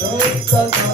Oh, oh.